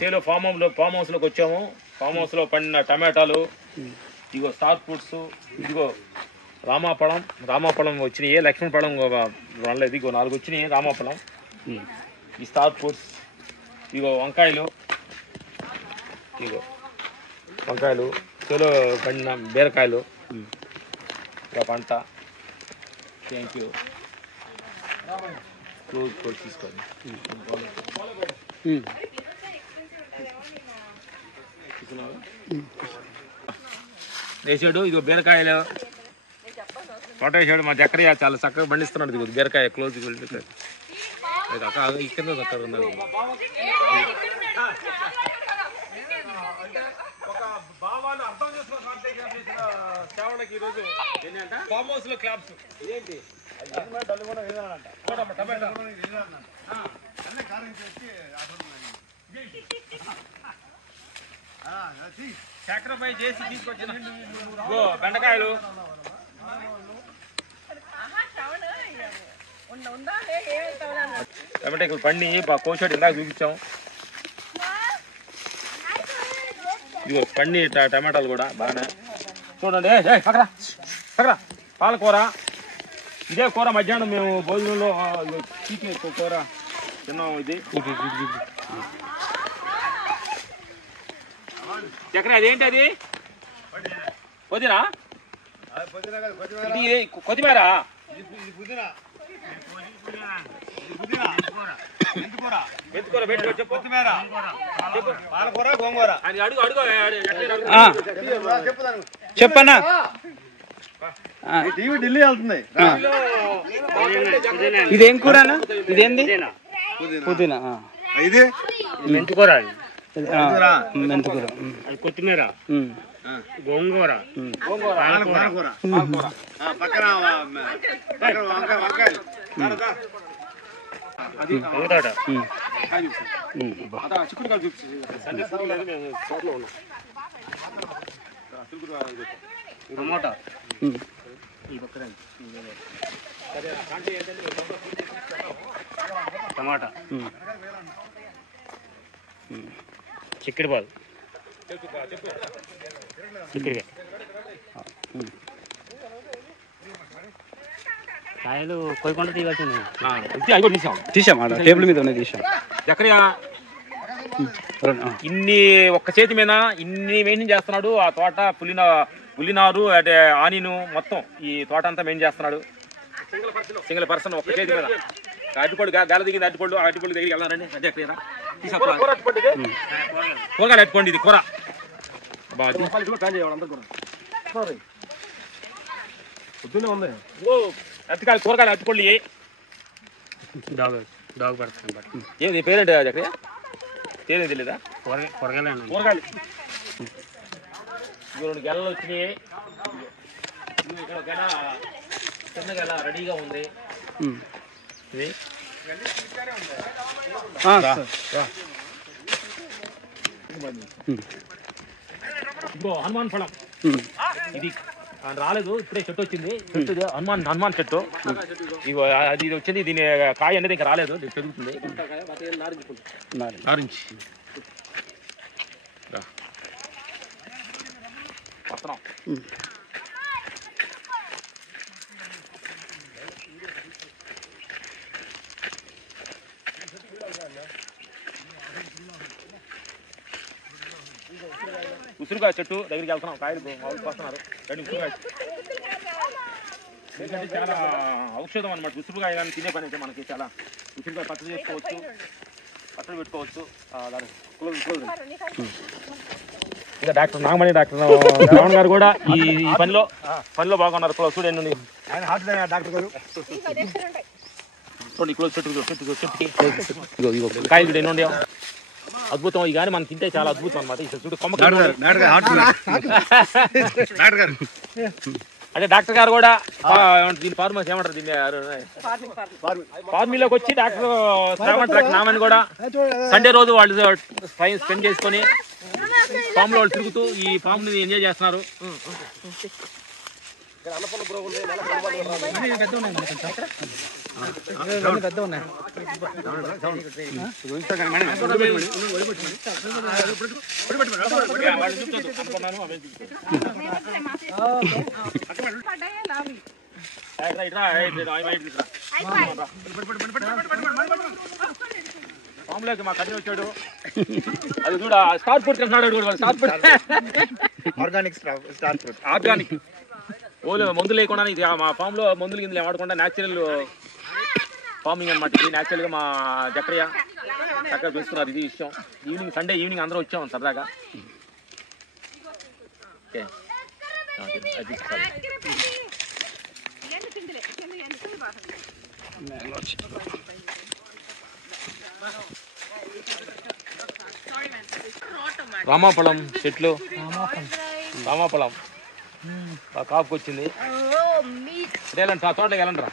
సేలో farm house లోకి వచ్చాము. Farm house లో పండిన టమాటాలు, ఇగో స్టార్ ఫ్రూట్స్, ఇదిగో రామాపళం వచ్చినాయి. లక్ష్మణ పళం రాలేదు, ఇగో 4 వచ్చినాయి రామాపళం. ఈ స్టార్ ఫ్రూట్స్, ఇగో వంకాయలు, సేలో పండిన బీరకాయలు, ఇక పంట. Thank you. క్లోజ్ తీసుకోండి. వేసాడు, ఇదిగో బీరకాయలు తోట వేసాడు. మా చక్కెర చాలా చక్కగా పండిస్తున్నాడు. ఇదిగో బీరకాయ క్లోజ్ ఇక్కడ ఉన్నది. అర్థం చేసుకున్న సేవలకి ఈరోజు ఫామ్ హౌస్ లో క్లాప్స్ ఏంటి చక్రపై చేసి తీసుకొచ్చిన బెండకాయలు, టమాటా పండి కోసాడు. ఇందాక చూపించాం. ఇదిగో పండి టమాటాలు కూడా బాగానే చూడండి. పక్కరా పాలకూర, ఇదే కూర మధ్యాహ్నం మేము భోజనంలో కూర తిన్నాం. ఇది చక్ర అదేంటి? అది పుదీనా, కొత్తిమీర, మెంతికూర పెట్టుకో. చెప్పు. పాలకూర, గోంగూర అని అడుగు. చెప్పన్నా. ఢిల్లీ వెళ్తుంది. ఇదేం కూర అన్న? ఇదేంది? పుదీనా. ఇది మెంతికూర, మెంతికూర, కొత్తిమీర, గోంగూర, పక్కన వంకాయలు, చిక్కుడుకాయలు టమాటా, టమాటా, చిక్కుడుపాలు, కాయలు కోయకుండా తీయాల్సింది. తీసాం, టేబుల్ మీద ఉన్నాయి, తీసాం. ఎక్కడ ఇన్ని ఒక్క చేతి మీద ఇన్ని మెయింటైన్ చేస్తున్నాడు. ఆ తోట పులినారు అంటే ఆనిను మొత్తం ఈ తోట అంతా మెయింటైన్ చేస్తున్నాడు. సింగిల్ పర్సన్ ఒక్క చేతి మీద. అరటిపళ్ళు గాలి దిగింది. అరటిపళ్ళు దగ్గరికి వెళ్ళారండి. అదే కూరగాయలు అరటిపండు. ఇది కూర పొద్దున్నే ఉంది. అరటికాయలు కూరగాయలు అరటిపళ్ళు. డాగ్ పడుతుంది. ఏది పేరేంటి చక్రయ్య? తేనే తెలీదా? కూరగాయలు 2 గెలలు వచ్చినాయి. ఇక్కడ గెల చిన్న గెల రెడీగా ఉంది. ఇది ఇంకో హనుమాన్ ఫలం. ఇది రాలేదు, ఇప్పుడే చెట్టు వచ్చింది. చెట్టు హనుమాన్ చెట్టు. ఇగో అది వచ్చింది. దీని కాయ అనేది ఇంకా రాలేదు, పెరుగుతుంది. నారింజ వస్తున్నాం. ఉసిరికాయ చెట్టు దగ్గరికి వెళ్తున్నాం. కాయలు వస్తున్నారు. ఉసిరికాయ ఎందుకంటే చాలా ఔషధం అనమాట. ఉసిరికాయ కానీ తినే పని అయితే మనకి చాలా. ఉసిరికాయ పచ్చడి చేసుకోవచ్చు, పచ్చడి పెట్టుకోవచ్చు. ఇక డాక్టర్ నాగమణి, డాక్టర్ రావణ్ గారు కూడా ఈ పనిలో బాగున్నారు. చూడండి డాక్టర్ గారు. చూడండి క్లోజ్ చెట్టుకి కాయలు చూడండి ఎన్ని. అద్భుతం. ఈ కానీ మనం తింటే చాలా అద్భుతం అనమాట. చూడు కొమ్మ. అంటే డాక్టర్ గారు కూడా దీని ఫార్మసీ ఏమంటారు, దీన్ని ఫార్మీలోకి వచ్చి డాక్టర్ నామని కూడా సండే రోజు వాళ్ళు టైం స్పెండ్ చేసుకొని ఫామ్ లో వాళ్ళు తిరుగుతూ ఈ ఫామ్ ని ఎంజాయ్ చేస్తున్నారు. పెద్ద ఉన్నాయి మామూలుగా మా కన్నీ వచ్చాడు అది కూడా స్టార్ ఫుడ్ తింటున్నాడు స్టార్ ఫుడ్ ఆర్గానిక్ ఓలు మందులు లేకుండా ఇది మా ఫామ్ లో మందులు కింద వాడకుండా న్యాచురల్ ఫార్మింగ్ అనమాట. ఇది న్యాచురల్ గా మా జక్రయ్య చక్కగా పెంచుతున్నారు. ఇది విషయం. ఈవినింగ్ సండే ఈవినింగ్ అందరూ వచ్చాం సరదాగా. ఓకే రామాఫలం చెట్లు, రామాఫలం కాపుకి వచ్చింది. వెళ్ళండి తోటలోకి వెళ్ళండి రా.